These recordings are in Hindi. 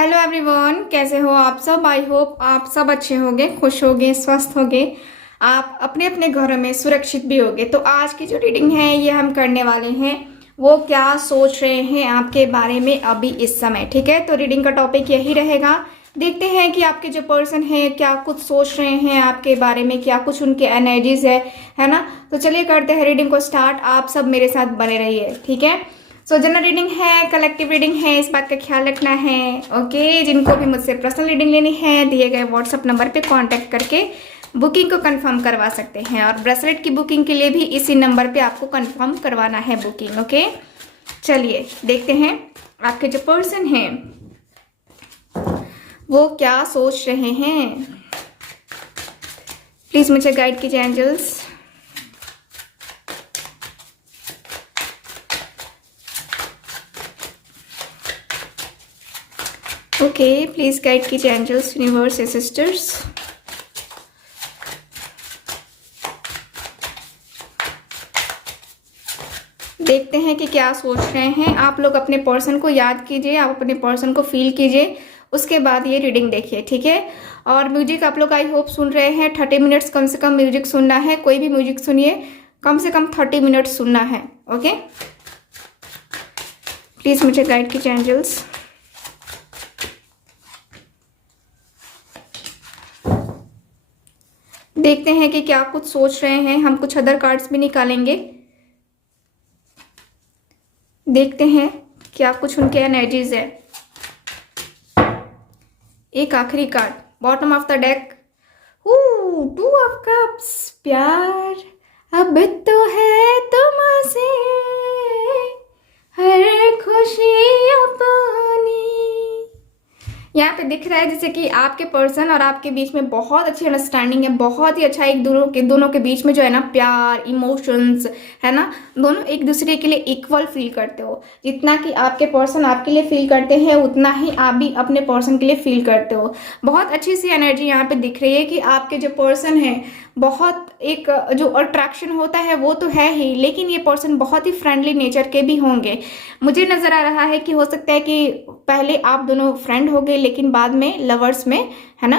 हेलो एवरीवन, कैसे हो आप सब। आई होप आप सब अच्छे होंगे, खुश होंगे, स्वस्थ होंगे, आप अपने अपने घरों में सुरक्षित भी होंगे। तो आज की जो रीडिंग है ये हम करने वाले हैं, वो क्या सोच रहे हैं आपके बारे में अभी इस समय। ठीक है, तो रीडिंग का टॉपिक यही रहेगा। देखते हैं कि आपके जो पर्सन है क्या कुछ सोच रहे हैं आपके बारे में, क्या कुछ उनके एनर्जीज है ना। तो चलिए करते हैं रीडिंग को स्टार्ट। आप सब मेरे साथ बने रहिए, ठीक है। सो जनरल रीडिंग है, कलेक्टिव रीडिंग है, इस बात का ख्याल रखना है। ओके, जिनको भी मुझसे पर्सनल रीडिंग लेनी है दिए गए व्हाट्सअप नंबर पे कांटेक्ट करके बुकिंग को कंफर्म करवा सकते हैं। और ब्रेसलेट की बुकिंग के लिए भी इसी नंबर पे आपको कंफर्म करवाना है बुकिंग। ओके, चलिए देखते हैं आपके जो पर्सन हैं वो क्या सोच रहे हैं। प्लीज मुझे गाइड कीजिए एंजल्स। ओके, प्लीज गाइड कीजिए एंजल्स, यूनिवर्स, सिस्टर्स। देखते हैं कि क्या सोच रहे हैं आप लोग। अपने पर्सन को याद कीजिए, आप अपने पर्सन को फील कीजिए, उसके बाद ये रीडिंग देखिए, ठीक है। और म्यूजिक आप लोग आई होप सुन रहे हैं। 30 मिनट्स कम से कम म्यूजिक सुनना है। कोई भी म्यूजिक सुनिए, कम से कम 30 मिनट्स सुनना है। ओके, प्लीज मुझे गाइड कीजिए एंजल्स। देखते हैं कि क्या कुछ सोच रहे हैं। हम कुछ अदर कार्ड्स भी निकालेंगे, देखते हैं क्या कुछ उनके एनर्जीज है। एक आखिरी card bottom of the deck, 2 of cups. प्यार अब तो है तुमसे, हर खुशी अपनी। यहाँ पे दिख रहा है जैसे कि आपके पर्सन और आपके बीच में बहुत अच्छी अंडरस्टैंडिंग है, बहुत ही अच्छा। एक दोनों के बीच में जो है ना प्यार, इमोशंस है ना, दोनों एक दूसरे के लिए इक्वल फील करते हो। जितना कि आपके पर्सन आपके लिए फील करते हैं उतना ही आप भी अपने पर्सन के लिए फील करते हो। बहुत अच्छी सी एनर्जी यहाँ पे दिख रही है कि आपके जो पर्सन है बहुत एक जो अट्रैक्शन होता है वो तो है ही, लेकिन ये पर्सन बहुत ही फ्रेंडली नेचर के भी होंगे। मुझे नजर आ रहा है कि हो सकता है कि पहले आप दोनों फ्रेंड हो गए लेकिन बाद में लवर्स में, है ना।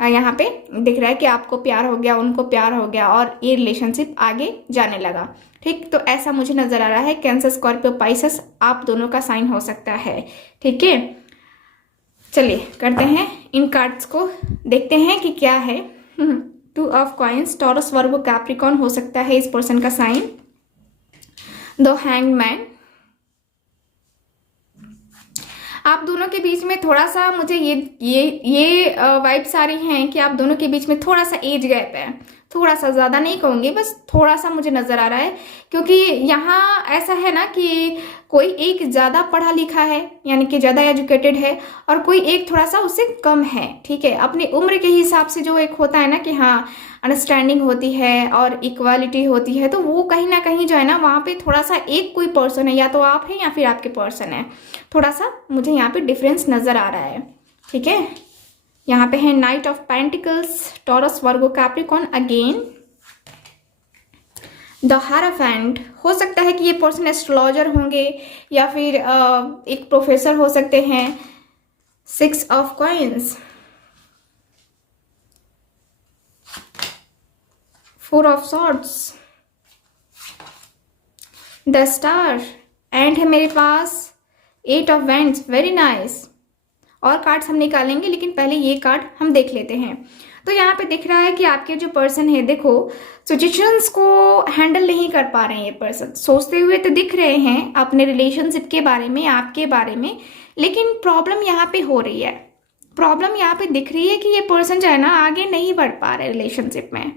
यहाँ पे दिख रहा है कि आपको प्यार हो गया, उनको प्यार हो गया और ये रिलेशनशिप आगे जाने लगा। ठीक, तो ऐसा मुझे नजर आ रहा है। कैंसर, स्कॉर्पियो, पाइसेस आप दोनों का साइन हो सकता है, ठीक है। चलिए करते हैं इन कार्ड्स को, देखते हैं कि क्या है। 2 of coins, taurus, Virgo, Capricorn हो सकता है इस पर्सन का साइन। 2 hanged man. आप दोनों के बीच में थोड़ा सा मुझे ये वाइब्स आ रही हैं कि आप दोनों के बीच में थोड़ा सा एज गैप है। थोड़ा सा, ज़्यादा नहीं कहूँगी, बस थोड़ा सा मुझे नज़र आ रहा है। क्योंकि यहाँ ऐसा है ना कि कोई एक ज़्यादा पढ़ा लिखा है, यानी कि ज़्यादा एजुकेटेड है, और कोई एक थोड़ा सा उससे कम है, ठीक है। अपनी उम्र के हिसाब से जो एक होता है ना कि हाँ अंडरस्टैंडिंग होती है और इक्वालिटी होती है, तो वो कहीं ना कहीं जो है ना वहाँ पे थोड़ा सा एक कोई पर्सन है, या तो आप हैं या फिर आपके पर्सन है। थोड़ा सा मुझे यहाँ पे डिफरेंस नज़र आ रहा है, ठीक है। यहाँ पे है knight of pentacles, Taurus, Virgo, Capricorn again. The hierophant, हो सकता है कि ये पर्सन एस्ट्रोलॉजर होंगे या फिर एक प्रोफेसर हो सकते हैं। 6 of coins, 4 of swords, the star, and है मेरे पास 8 ऑफ वैंड्स। Very nice. और कार्ड्स हम निकालेंगे लेकिन पहले ये कार्ड हम देख लेते हैं। तो यहाँ पे दिख रहा है कि आपके जो पर्सन है, देखो सिचुएशंस को हैंडल नहीं कर पा रहे हैं ये पर्सन। सोचते हुए तो दिख रहे हैं अपने रिलेशनशिप के बारे में, आपके बारे में, लेकिन प्रॉब्लम यहाँ पे हो रही है। प्रॉब्लम यहाँ पे दिख रही है कि ये पर्सन जो है ना आगे नहीं बढ़ पा रहे रिलेशनशिप में।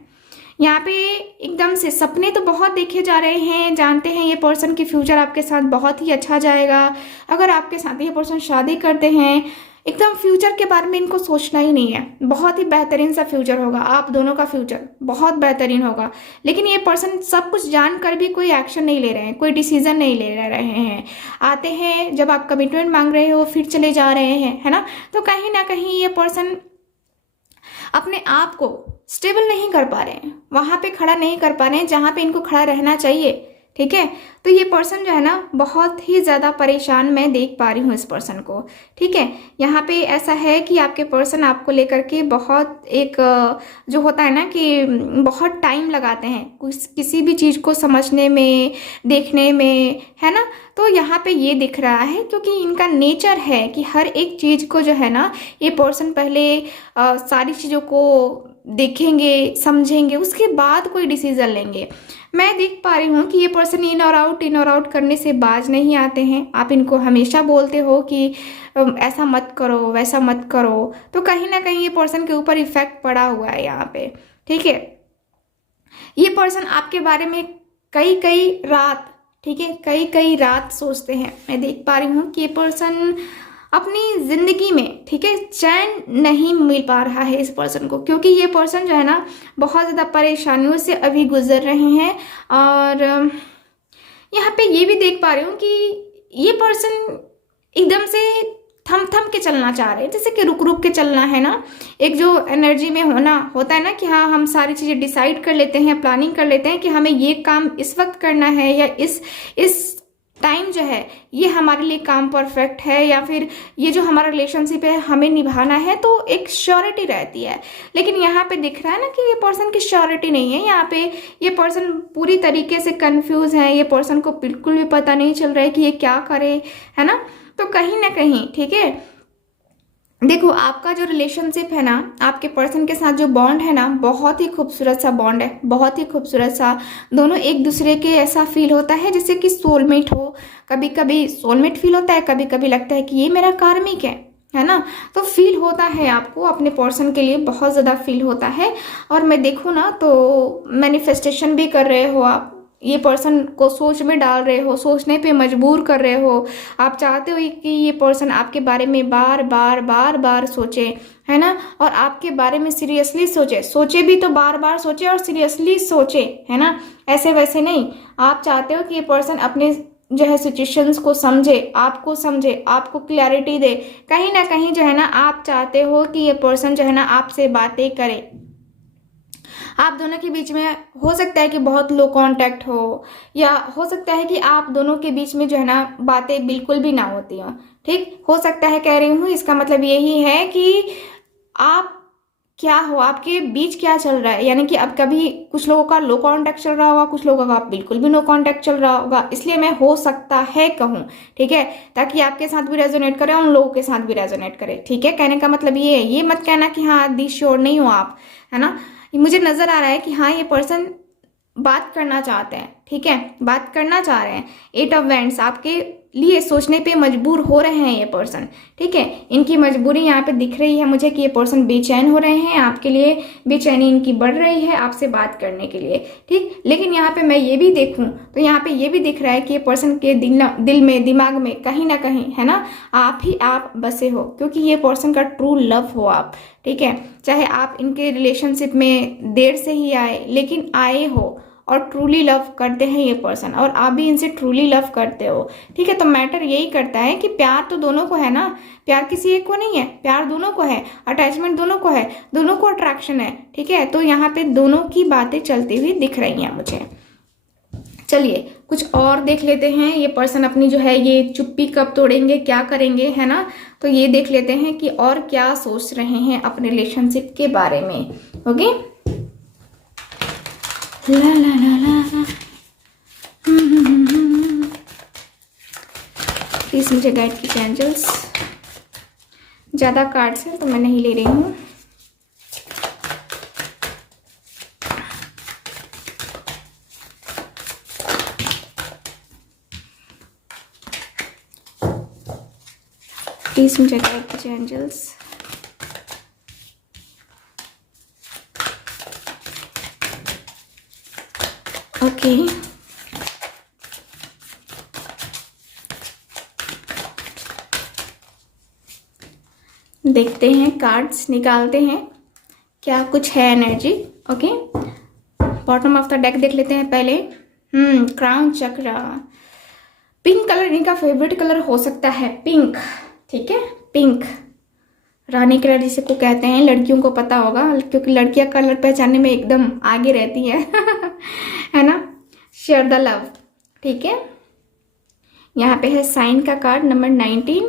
यहाँ पे एकदम से सपने तो बहुत देखे जा रहे हैं, जानते हैं ये पर्सन की फ्यूचर आपके साथ बहुत ही अच्छा जाएगा। अगर आपके साथ ये पर्सन शादी करते हैं, एकदम फ्यूचर के बारे में इनको सोचना ही नहीं है। बहुत ही बेहतरीन सा फ्यूचर होगा, आप दोनों का फ्यूचर बहुत बेहतरीन होगा। लेकिन ये पर्सन सब कुछ जानकर भी कोई एक्शन नहीं ले रहे हैं, कोई डिसीजन नहीं ले रहे हैं। आते हैं जब आप कमिटमेंट मांग रहे हो फिर चले जा रहे हैं, है ना। तो कहीं ना कहीं ये पर्सन अपने आप को स्टेबल नहीं कर पा रहे हैं, वहां पे खड़ा नहीं कर पा रहे हैं जहां पे इनको खड़ा रहना चाहिए। ठीक है। तो ये पर्सन जो है ना बहुत ही ज़्यादा परेशान मैं देख पा रही हूँ इस पर्सन को, ठीक है। यहाँ पे ऐसा है कि आपके पर्सन आपको लेकर के बहुत एक जो होता है ना कि बहुत टाइम लगाते हैं किसी भी चीज़ को समझने में, देखने में, है ना। तो यहाँ पे ये दिख रहा है क्योंकि इनका नेचर है कि हर एक चीज़ को जो है ना ये पर्सन पहले सारी चीज़ों को देखेंगे, समझेंगे, उसके बाद कोई डिसीजन लेंगे। मैं देख पा रही हूँ कि ये पर्सन इन और आउट करने से बाज नहीं आते हैं। आप इनको हमेशा बोलते हो कि ऐसा मत करो, वैसा मत करो, तो कहीं ना कहीं ये पर्सन के ऊपर इफेक्ट पड़ा हुआ है यहाँ पे, ठीक है। ये पर्सन आपके बारे में कई कई रात, ठीक है, कई कई रात सोचते हैं। मैं देख पा रही हूँ कि ये पर्सन अपनी जिंदगी में, ठीक है, चैन नहीं मिल पा रहा है इस पर्सन को, क्योंकि ये पर्सन जो है ना बहुत ज़्यादा परेशानियों से अभी गुजर रहे हैं। और यहाँ पे ये भी देख पा रही हूँ कि ये पर्सन एकदम से थम थम के चलना चाह रहे हैं, जैसे कि रुक रुक के चलना है ना। एक जो एनर्जी में होना होता है ना कि हाँ हम सारी चीज़ें डिसाइड कर लेते हैं, प्लानिंग कर लेते हैं कि हमें ये काम इस वक्त करना है या इस टाइम जो है ये हमारे लिए काम परफेक्ट है, या फिर ये जो हमारा रिलेशनशिप है हमें निभाना है, तो एक श्योरिटी रहती है। लेकिन यहाँ पे दिख रहा है ना कि ये पर्सन की श्योरिटी नहीं है। यहाँ पे ये पर्सन पूरी तरीके से कंफ्यूज है, ये पर्सन को बिल्कुल भी पता नहीं चल रहा है कि ये क्या करे, है ना। तो कहीं ना कहीं, ठीक है, देखो आपका जो रिलेशनशिप है ना, आपके पर्सन के साथ जो बॉन्ड है ना, बहुत ही खूबसूरत सा बॉन्ड है, बहुत ही खूबसूरत सा। दोनों एक दूसरे के ऐसा फील होता है जैसे कि सोलमेट हो। कभी कभी सोलमेट फील होता है, कभी कभी लगता है कि ये मेरा कार्मिक है ना। तो फील होता है आपको अपने पर्सन के लिए, बहुत ज़्यादा फील होता है। और मैं देखूँ ना तो मैनिफेस्टेशन भी कर रहे हो आप, ये पर्सन को सोच में डाल रहे हो, सोचने पे मजबूर कर रहे हो। आप चाहते हो कि ये पर्सन आपके बारे में बार बार बार बार सोचे, है ना, और आपके बारे में सीरियसली सोचे भी तो बार बार सोचे और सीरियसली सोचे, है ना, ऐसे वैसे नहीं। आप चाहते हो कि ये पर्सन अपने जो है सिचुएशंस को समझे, आपको क्लैरिटी दे। कहीं ना कहीं जो है ना आप चाहते हो कि ये पर्सन जो है ना आपसे बातें करे। आप दोनों के बीच में हो सकता है कि बहुत लो कांटेक्ट हो, या हो सकता है कि आप दोनों के बीच में जो है ना बातें बिल्कुल भी ना होती हो, ठीक हो सकता है, कह रही हूँ। इसका मतलब यही है कि आप क्या हो, आपके बीच क्या चल रहा है। यानी कि अब कभी कुछ लोगों का लो कांटेक्ट चल रहा होगा, कुछ लोगों का बिल्कुल भी नो कांटेक्ट चल रहा होगा। इसलिए मैं हो सकता है कहूँ, ठीक है, ताकि आपके साथ भी रेजोनेट करे और उन लोगों के साथ भी रेजोनेट करे, ठीक है। कहने का मतलब ये है, ये मत कहना कि हाँ दी श्योर नहीं हो आप, है ना। मुझे नजर आ रहा है कि हाँ ये पर्सन बात करना चाहते हैं, ठीक है, बात करना चाह रहे हैं। 8 ऑफ वैंड्स आपके लिए सोचने पे मजबूर हो रहे हैं ये पर्सन, ठीक है। इनकी मजबूरी यहाँ पे दिख रही है मुझे कि ये पर्सन बेचैन हो रहे हैं, आपके लिए बेचैनी इनकी बढ़ रही है आपसे बात करने के लिए, ठीक। लेकिन यहाँ पे मैं ये भी देखूं तो यहाँ पे ये भी दिख रहा है कि ये पर्सन के दिल में, दिमाग में कहीं ना कहीं, है ना, आप ही आप बसे हो, क्योंकि ये पर्सन का ट्रू लव हो आप, ठीक है। चाहे आप इनके रिलेशनशिप में देर से ही आए, लेकिन आए हो और ट्रूली लव करते हैं ये पर्सन, और आप भी इनसे ट्रूली लव करते हो, ठीक है। तो मैटर यही करता है कि प्यार तो दोनों को है ना, प्यार किसी एक को नहीं है, प्यार दोनों को है, अटैचमेंट दोनों को है, दोनों को अट्रैक्शन है, ठीक है। तो यहाँ पे दोनों की बातें चलती हुई दिख रही हैं मुझे। चलिए कुछ और देख लेते हैं, ये पर्सन अपनी जो है ये चुप्पी कब तोड़ेंगे, क्या करेंगे, है ना। तो ये देख लेते हैं कि और क्या सोच रहे हैं अपने रिलेशनशिप के बारे में। ओके, ला ला ला ला, प्लीज मुझे गाइड कीजिए एंजल्स। ज़्यादा कार्ड्स हैं तो मैं नहीं ले रही हूँ। प्लीज मुझे गाइड कीजिए एंजल्स। ओके, देखते हैं, कार्ड्स निकालते हैं, क्या कुछ है energy. Okay, bottom of the deck देख लेते हैं पहले। क्राउन चक्र, पिंक कलर इनका फेवरेट कलर हो सकता है, पिंक, ठीक है, पिंक रानी कलर जिसे को कहते हैं, लड़कियों को पता होगा क्योंकि लड़कियां कलर पहचानने में एकदम आगे रहती है है ना। शेयर द लव, ठीक है, यहाँ पे है साइन का card number 19।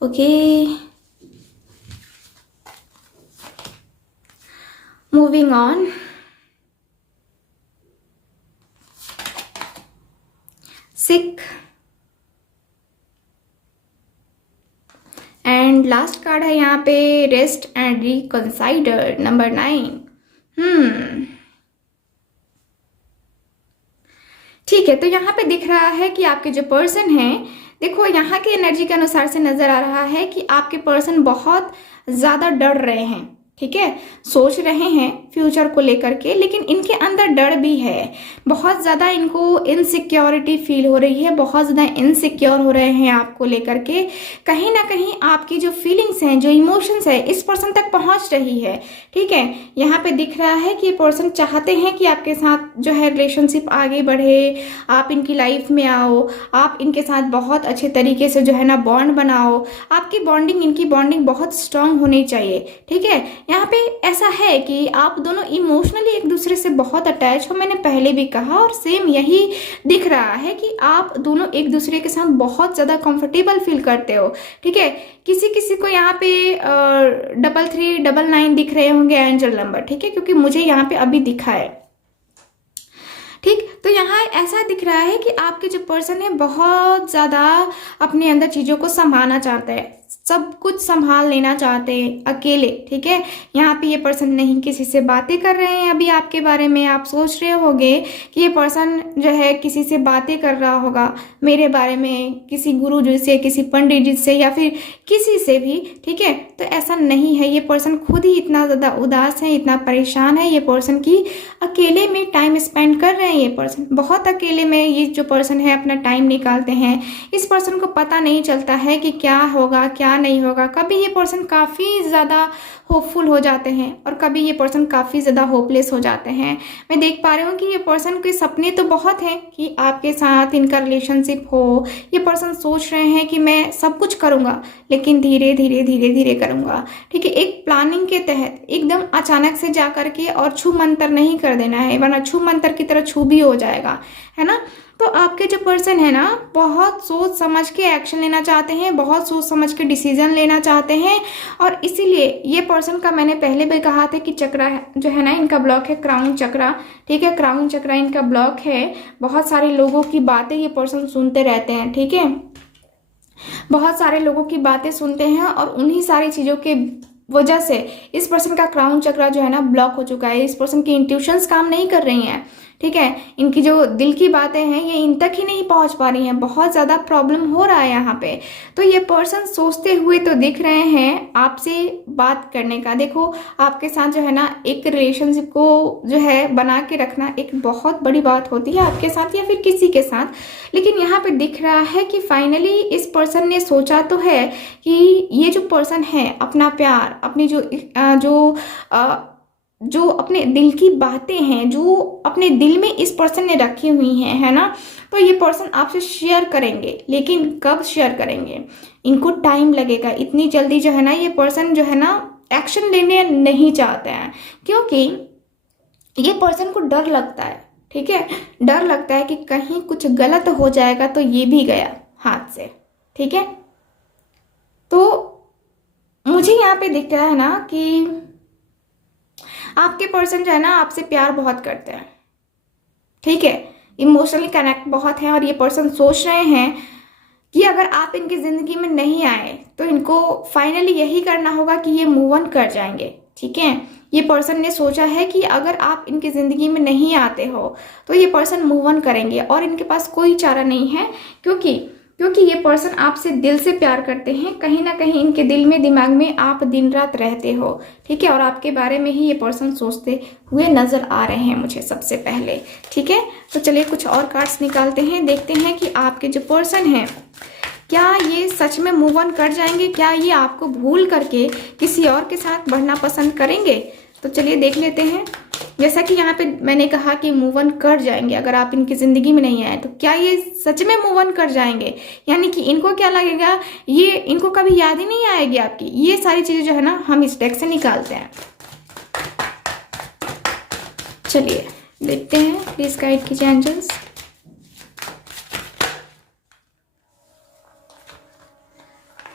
Okay, moving on. Sick and last card है यहाँ पे रेस्ट एंड रिकंसाइडर नंबर 9। ठीक है, तो यहाँ पे दिख रहा है कि आपके जो पर्सन है, देखो यहाँ की एनर्जी के अनुसार से नजर आ रहा है कि आपके पर्सन बहुत ज्यादा डर रहे हैं। ठीक है, सोच रहे हैं फ्यूचर को लेकर के, लेकिन इनके अंदर डर भी है। बहुत ज़्यादा इनको इनसिक्योरिटी फील हो रही है, बहुत ज़्यादा इनसिक्योर हो रहे हैं आपको लेकर के। कहीं ना कहीं आपकी जो फीलिंग्स हैं, जो इमोशंस है, इस पर्सन तक पहुंच रही है। ठीक है, यहाँ पे दिख रहा है कि ये पर्सन चाहते हैं कि आपके साथ जो है रिलेशनशिप आगे बढ़े, आप इनकी लाइफ में आओ, आप इनके साथ बहुत अच्छे तरीके से जो है ना बॉन्ड बनाओ। आपकी बॉन्डिंग, इनकी बॉन्डिंग बहुत स्ट्रांग होनी चाहिए। ठीक है, यहाँ पे ऐसा है कि आप दोनों इमोशनली एक दूसरे से बहुत अटैच हो, मैंने पहले भी कहा, और सेम यही दिख रहा है कि आप दोनों एक दूसरे के साथ बहुत ज़्यादा कंफर्टेबल फील करते हो। ठीक है, किसी किसी को यहाँ पे 3399 दिख रहे होंगे एंजल नंबर। ठीक है, क्योंकि मुझे यहाँ पे अभी दिखा है। ठीक, तो यहाँ ऐसा दिख रहा है कि आपके जो पर्सन है बहुत ज़्यादा अपने अंदर चीज़ों को संभालना चाहते हैं, सब कुछ संभाल लेना चाहते हैं अकेले। ठीक है, यहाँ पे ये पर्सन नहीं किसी से बातें कर रहे हैं। अभी आपके बारे में आप सोच रहे होंगे कि ये पर्सन जो है किसी से बातें कर रहा होगा मेरे बारे में, किसी गुरु जी से, किसी पंडित जी से, या फिर किसी से भी। ठीक है, तो ऐसा नहीं है। ये पर्सन खुद ही इतना ज़्यादा उदास है, इतना परेशान है ये पर्सन की अकेले में टाइम स्पेंड कर रहे हैं। ये पर्सन बहुत अकेले में, ये जो पर्सन है अपना टाइम निकालते हैं। इस पर्सन को पता नहीं चलता है कि क्या होगा क्या नहीं होगा। कभी ये पर्सन काफ़ी ज़्यादा होपफुल हो जाते हैं और कभी ये पर्सन काफ़ी ज़्यादा होपलेस हो जाते हैं। मैं देख पा रही हूँ कि ये पर्सन के सपने तो बहुत हैं कि आपके साथ इनका रिलेशनशिप हो। ये पर्सन सोच रहे हैं कि मैं सब कुछ करूँगा, लेकिन धीरे धीरे धीरे धीरे करूँगा। ठीक है, एक प्लानिंग के तहत, एकदम अचानक से जा करके और छू मंतर नहीं कर देना है, वरना छू मंतर की तरह छू भी हो जाएगा, है ना। तो आपके जो पर्सन है ना बहुत सोच समझ के एक्शन लेना चाहते हैं, बहुत सोच समझ के डिसीजन लेना चाहते हैं। और इसीलिए ये पर्सन का मैंने पहले भी कहा था कि चक्रा जो है ना इनका ब्लॉक है, क्राउन चक्रा। ठीक है, क्राउन चक्रा इनका ब्लॉक है। बहुत सारे लोगों की बातें ये पर्सन सुनते रहते हैं। ठीक है, बहुत सारे लोगों की बातें सुनते हैं और उन्हीं सारी चीज़ों के वजह से इस पर्सन का क्राउन चक्रा जो है ना ब्लॉक हो चुका है। इस पर्सन की इंट्यूशंस काम नहीं कर रही हैं। ठीक है, इनकी जो दिल की बातें हैं ये इन तक ही नहीं पहुंच पा रही हैं। बहुत ज़्यादा प्रॉब्लम हो रहा है यहाँ पे। तो ये पर्सन सोचते हुए तो दिख रहे हैं आपसे बात करने का। देखो, आपके साथ जो है ना एक रिलेशनशिप को जो है बना के रखना एक बहुत बड़ी बात होती है आपके साथ या फिर किसी के साथ। लेकिन यहाँ पे दिख रहा है कि फाइनली इस पर्सन ने सोचा तो है कि ये जो पर्सन है अपना प्यार, अपनी जो अपने दिल की बातें हैं, जो अपने दिल में इस पर्सन ने रखी हुई हैं, है ना, तो ये पर्सन आपसे शेयर करेंगे। लेकिन कब शेयर करेंगे, इनको टाइम लगेगा। इतनी जल्दी जो है ना ये पर्सन जो है ना एक्शन लेने नहीं चाहते हैं, क्योंकि ये पर्सन को डर लगता है। ठीक है, डर लगता है कि कहीं कुछ गलत हो जाएगा तो ये भी गया हाथ से। ठीक है, तो मुझे यहाँ पे दिख रहा है ना कि आपके पर्सन जो है ना आपसे प्यार बहुत करते हैं। ठीक है, इमोशनली कनेक्ट बहुत है और ये पर्सन सोच रहे हैं कि अगर आप इनकी ज़िंदगी में नहीं आए तो इनको फाइनली यही करना होगा कि ये मूव ऑन कर जाएंगे। ठीक है, ये पर्सन ने सोचा है कि अगर आप इनकी ज़िंदगी में नहीं आते हो तो ये पर्सन मूव ऑन करेंगे और इनके पास कोई चारा नहीं है, क्योंकि ये पर्सन आपसे दिल से प्यार करते हैं। कहीं ना कहीं इनके दिल में, दिमाग में आप दिन रात रहते हो। ठीक है, और आपके बारे में ही ये पर्सन सोचते हुए नज़र आ रहे हैं मुझे सबसे पहले। ठीक है, तो चलिए कुछ और कार्ड्स निकालते हैं, देखते हैं कि आपके जो पर्सन हैं क्या ये सच में मूव ऑन कर जाएंगे, क्या ये आपको भूल करके किसी और के साथ बढ़ना पसंद करेंगे। तो चलिए देख लेते हैं। जैसा कि यहाँ पे मैंने कहा कि मूव ऑन कर जाएंगे अगर आप इनकी ज़िंदगी में नहीं आए तो। क्या ये सच में मूव ऑन कर जाएंगे? यानी कि इनको क्या लगेगा, ये इनको कभी याद ही नहीं आएगी आपकी। ये सारी चीज़ें जो है ना हम इस डेक से निकालते हैं। चलिए देखते हैं, प्लीज गाइड कीजिए एंजल्स।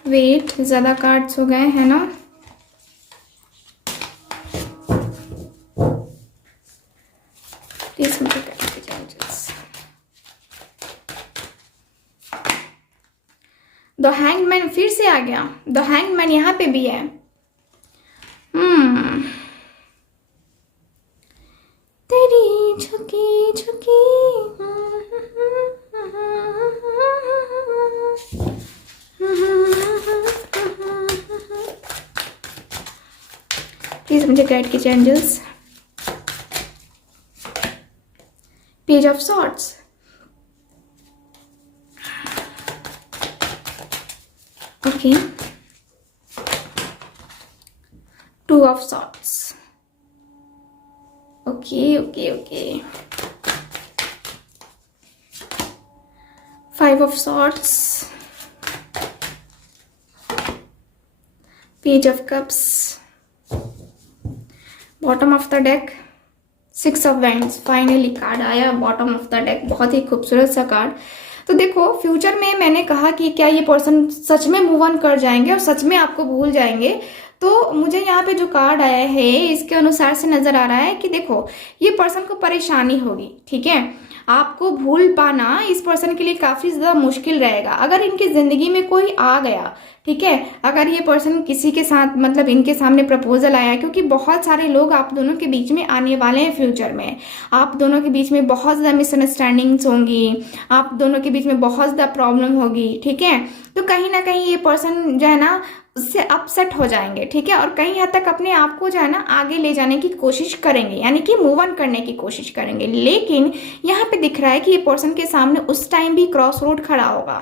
वेट, ज़्यादा कार्ड्स हो गए हैं ना। प्लीज मुझे गाइड कीजिए एंजल्स। द हैंगमैन फिर से आ गया। द हैंगमैन यहाँ पे भी है। तेरी झुकी झुकी प्लीज मुझे गाइड कीजिए angels. Page of swords, okay, two of swords, okay okay okay, five of swords, page of cups, bottom of the deck, six of wands. Finally card आया बॉटम ऑफ द डेक, बहुत ही खूबसूरत सा कार्ड। तो देखो फ्यूचर में मैंने कहा कि क्या ये पर्सन सच में मूव ऑन कर जाएंगे और सच में आपको भूल जाएंगे। तो मुझे यहाँ पे जो कार्ड आया है इसके अनुसार से नजर आ रहा है कि देखो ये पर्सन को परेशानी होगी, ठीक है। आपको भूल पाना इस पर्सन के लिए काफी ज्यादा मुश्किल रहेगा अगर इनकी जिंदगी में कोई आ गया, ठीक है। अगर ये पर्सन किसी के साथ मतलब इनके सामने प्रपोजल आया, क्योंकि बहुत सारे लोग आप दोनों के बीच में आने वाले हैं फ्यूचर में। आप दोनों के बीच में बहुत ज़्यादा मिसअंडरस्टैंडिंग्स होंगी, आप दोनों के बीच में बहुत ज़्यादा प्रॉब्लम होगी, ठीक है। तो कहीं ना कहीं ये पर्सन जो है ना उससे अपसेट हो जाएंगे, ठीक है। और कहीं हद तक अपने आप को जो है ना आगे ले जाने की कोशिश करेंगे, यानी कि मूव ऑन करने की कोशिश करेंगे। लेकिन यहाँ पे दिख रहा है कि ये पर्सन के सामने उस टाइम भी क्रॉस रोड खड़ा होगा,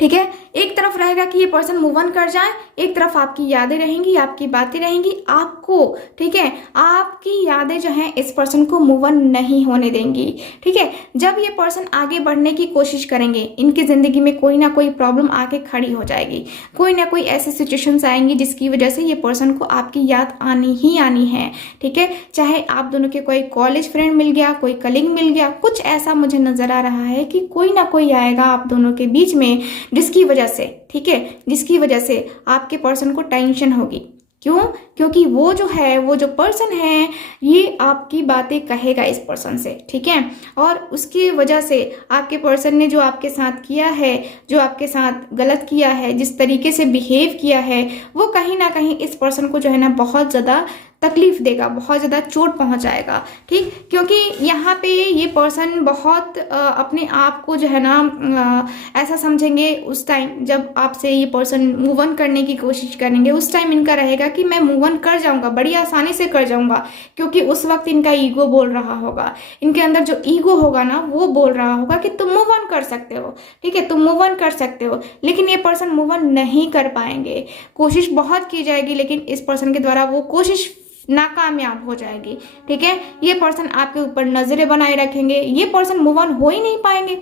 ठीक है। एक तरफ रहेगा कि ये पर्सन मूव ऑन कर जाए, एक तरफ आपकी यादें रहेंगी, आपकी बातें रहेंगी आपको, ठीक है। आपकी यादें जो हैं इस पर्सन को मूव ऑन नहीं होने देंगी, ठीक है। जब ये पर्सन आगे बढ़ने की कोशिश करेंगे इनकी जिंदगी में कोई ना कोई प्रॉब्लम आके खड़ी हो जाएगी, कोई ना कोई ऐसी सिचुएशंस आएंगी जिसकी वजह से ये पर्सन को आपकी याद आनी ही आनी है, ठीक है। चाहे आप दोनों के कोई कॉलेज फ्रेंड मिल गया, कोई कलीग मिल गया, कुछ ऐसा मुझे नजर आ रहा है कि कोई ना कोई आएगा आप दोनों के बीच में जिसकी वजह से, ठीक है, जिसकी वजह से आपके पर्सन को टेंशन होगी। क्यों? क्योंकि वो जो है, वो जो पर्सन है ये आपकी बातें कहेगा इस पर्सन से, ठीक है। और उसकी वजह से आपके पर्सन ने जो आपके साथ किया है, जो आपके साथ गलत किया है, जिस तरीके से बिहेव किया है, वो कहीं ना कहीं इस पर्सन को जो है ना बहुत ज़्यादा तकलीफ देगा, बहुत ज़्यादा चोट पहुंचाएगा, ठीक। क्योंकि यहाँ पे ये पर्सन बहुत अपने आप को जो है ना ऐसा समझेंगे उस टाइम जब आपसे ये पर्सन मूव ऑन करने की कोशिश करेंगे। उस टाइम इनका रहेगा कि मैं मूव ऑन कर जाऊंगा, बड़ी आसानी से कर जाऊंगा, क्योंकि उस वक्त इनका ईगो बोल रहा होगा, इनके अंदर जो ईगो होगा ना वो बोल रहा होगा कि तुम मूव ऑन कर सकते हो, ठीक है, तुम मूव ऑन कर सकते हो। लेकिन ये पर्सन मूव ऑन नहीं कर पाएंगे। कोशिश बहुत की जाएगी लेकिन इस पर्सन के द्वारा वो कोशिश नाकामयाब हो जाएगी, ठीक है। ये पर्सन आपके ऊपर नजरें बनाए रखेंगे, ये पर्सन मूव ऑन हो ही नहीं पाएंगे।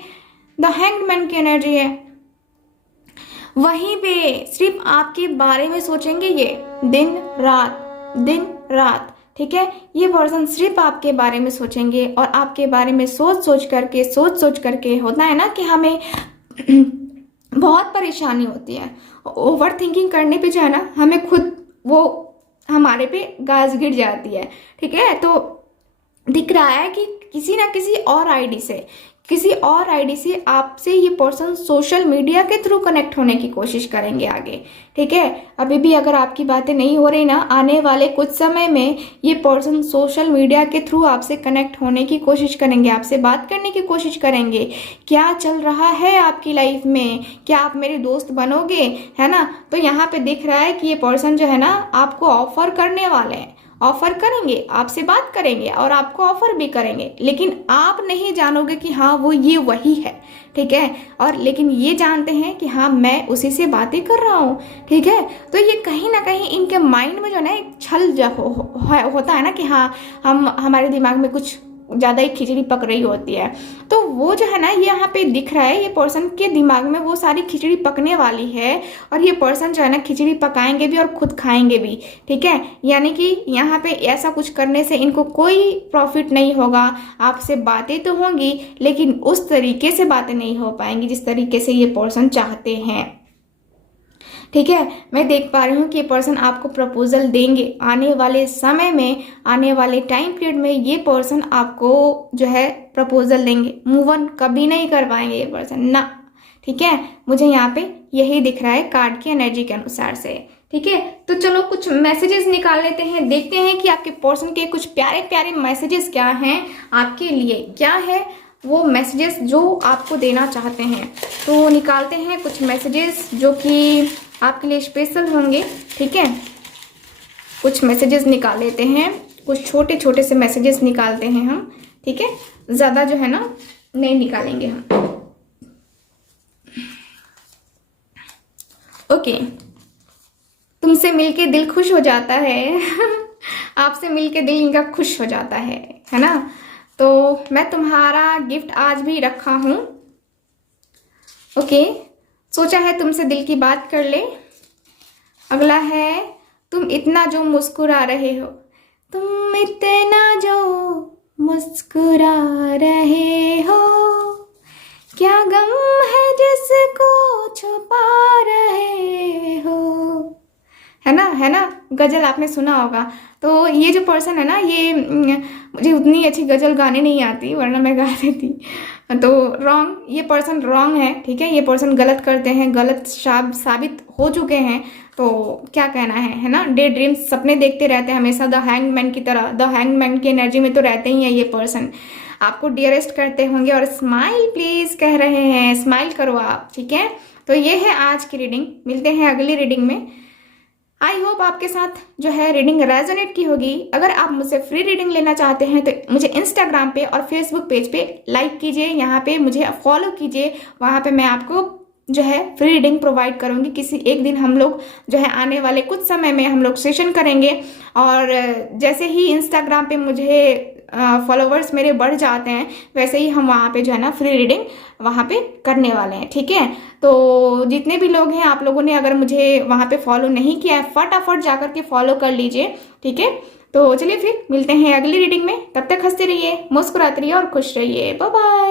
द हैंगमैन की एनर्जी है, वहीं पे सिर्फ आपके बारे में सोचेंगे ये दिन रात, ठीक है। ये पर्सन सिर्फ आपके बारे में सोचेंगे और आपके बारे में सोच सोच करके होता है ना कि हमें बहुत परेशानी होती है। ओवर थिंकिंग करने पे जो है ना हमें खुद वो हमारे पे गाज गिर जाती है, ठीक है। तो दिख रहा है कि किसी ना किसी और आईडी से आपसे ये पर्सन सोशल मीडिया के थ्रू कनेक्ट होने की कोशिश करेंगे आगे, ठीक है। अभी भी अगर आपकी बातें नहीं हो रही ना, आने वाले कुछ समय में ये पर्सन सोशल मीडिया के थ्रू आपसे कनेक्ट होने की कोशिश करेंगे, आपसे बात करने की कोशिश करेंगे। क्या चल रहा है आपकी लाइफ में, क्या आप मेरे दोस्त बनोगे, है ना। तो यहाँ पे दिख रहा है कि ये पर्सन जो है ना आपको ऑफर करने वाले हैं, ऑफर करेंगे, आपसे बात करेंगे और आपको ऑफर भी करेंगे, लेकिन आप नहीं जानोगे कि हाँ वो ये वही है, ठीक है। और लेकिन ये जानते हैं कि हाँ मैं उसी से बातें कर रहा हूँ, ठीक है। तो ये कहीं ना कहीं इनके माइंड में जो है ना एक छल होता है ना कि हाँ हमारे दिमाग में कुछ ज़्यादा ही खिचड़ी पक रही होती है। तो वो जो है ना ये यहाँ पे दिख रहा है, ये पर्सन के दिमाग में वो सारी खिचड़ी पकने वाली है और ये पर्सन जो है ना खिचड़ी पकाएंगे भी और खुद खाएंगे भी, ठीक है। यानी कि यहाँ पे ऐसा कुछ करने से इनको कोई प्रॉफिट नहीं होगा। आपसे बातें तो होंगी लेकिन उस तरीके से बातें नहीं हो पाएंगी जिस तरीके से ये पर्सन चाहते हैं, ठीक है। मैं देख पा रही हूँ कि ये पर्सन आपको प्रपोजल देंगे आने वाले समय में, आने वाले टाइम पीरियड में ये पर्सन आपको जो है प्रपोजल देंगे। मूव ऑन कभी नहीं कर पाएंगे ये पर्सन ना, ठीक है। मुझे यहाँ पे यही दिख रहा है कार्ड की एनर्जी के अनुसार से, ठीक है। तो चलो कुछ मैसेजेस निकाल लेते हैं, देखते हैं कि आपके पर्सन के कुछ प्यारे प्यारे मैसेजेस क्या हैं आपके लिए, क्या है वो मैसेजेस जो आपको देना चाहते हैं। तो निकालते हैं कुछ मैसेजेस जो कि आपके लिए स्पेशल होंगे, ठीक है। कुछ मैसेजेस निकाल लेते हैं, कुछ छोटे छोटे से मैसेजेस निकालते हैं हम, ठीक है। ज़्यादा जो है ना नहीं निकालेंगे हम। ओके, तुमसे मिलके दिल खुश हो जाता है आपसे मिलके दिल इनका खुश हो जाता है ना। तो मैं तुम्हारा गिफ्ट आज भी रखा हूँ। ओके, सोचा है तुमसे दिल की बात कर ले। अगला है तुम इतना जो मुस्कुरा रहे हो, तुम इतना जो मुस्कुरा रहे हो, क्या गम है जिसको छुपा रहे हो, है ना। गजल आपने सुना होगा। तो ये जो पर्सन है ना, ये मुझे उतनी अच्छी गजल गाने नहीं आती वरना मैं गा देती। तो रॉन्ग, ये पर्सन रॉन्ग है, ठीक है। ये पर्सन गलत करते हैं, गलत साबित हो चुके हैं। तो क्या कहना है ना। डे ड्रीम्स, सपने देखते रहते हैं हमेशा, द हैंगमैन की तरह। द हैंगमैन की एनर्जी में तो रहते ही है ये पर्सन। आपको डियरेस्ट करते होंगे और स्माइल प्लीज कह रहे हैं, स्माइल करो आप, ठीक है। तो ये है आज की रीडिंग, मिलते हैं अगली रीडिंग में। आई होप आपके साथ जो है रीडिंग रेजोनेट की होगी। अगर आप मुझसे फ्री रीडिंग लेना चाहते हैं तो मुझे इंस्टाग्राम पे और फेसबुक पेज पे लाइक कीजिए, यहाँ पे मुझे फॉलो कीजिए। वहाँ पे मैं आपको जो है फ्री रीडिंग प्रोवाइड करूँगी। किसी एक दिन हम लोग जो है आने वाले कुछ समय में हम लोग सेशन करेंगे। और जैसे ही इंस्टाग्राम पे मुझे फॉलोवर्स मेरे बढ़ जाते हैं वैसे ही हम वहाँ पे जो है ना फ्री रीडिंग वहाँ पे करने वाले हैं, ठीक है। तो जितने भी लोग हैं, आप लोगों ने अगर मुझे वहाँ पे फॉलो नहीं किया है फटाफट जाकर के फॉलो कर लीजिए, ठीक है। तो चलिए फिर मिलते हैं अगली रीडिंग में। तब तक हंसते रहिए, मुस्कुराते रहिए और खुश रहिए। Bye bye.